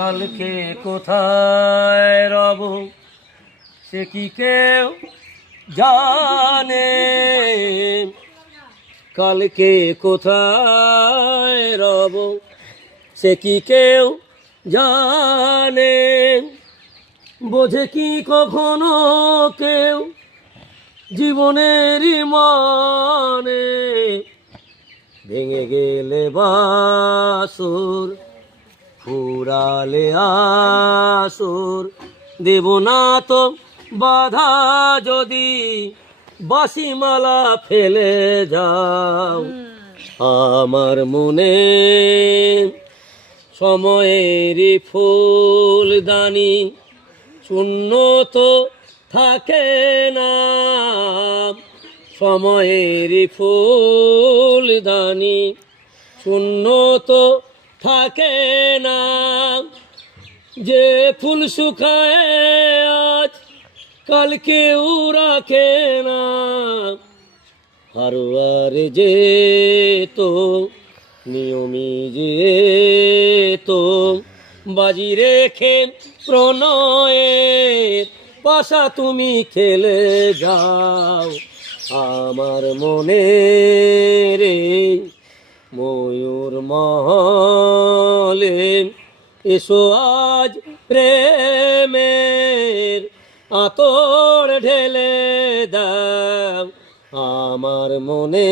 কালকে কোথায় রব সে কি কেউ জানে, কালকে কোথায় রব সে কি কেউ জানে, বোঝে কি কখনো কেউ জীবনের মানে, ভেঙে গেলে বাসুর ফুরালে আসুর, দেব না তো বাধা যদি বাসিমালা ফেলে যাও আমার মনে। সময়েরই ফুলদানি শূন্য তো থাকে না, সময়েরই ফুলদানি শূন্য তো থাকে না, যে ফুল শুকায় আজ কাল কেউ রাখে না, হারুয়ার যে তো নিয়মি যে তো বাজি রেখে প্রণয়ের পাশা তুমি খেলে যাও আমার মনে রে ময়ূর মহলে। এসো আজ প্রেমের আতর ঢেলে দাও আমার মনে।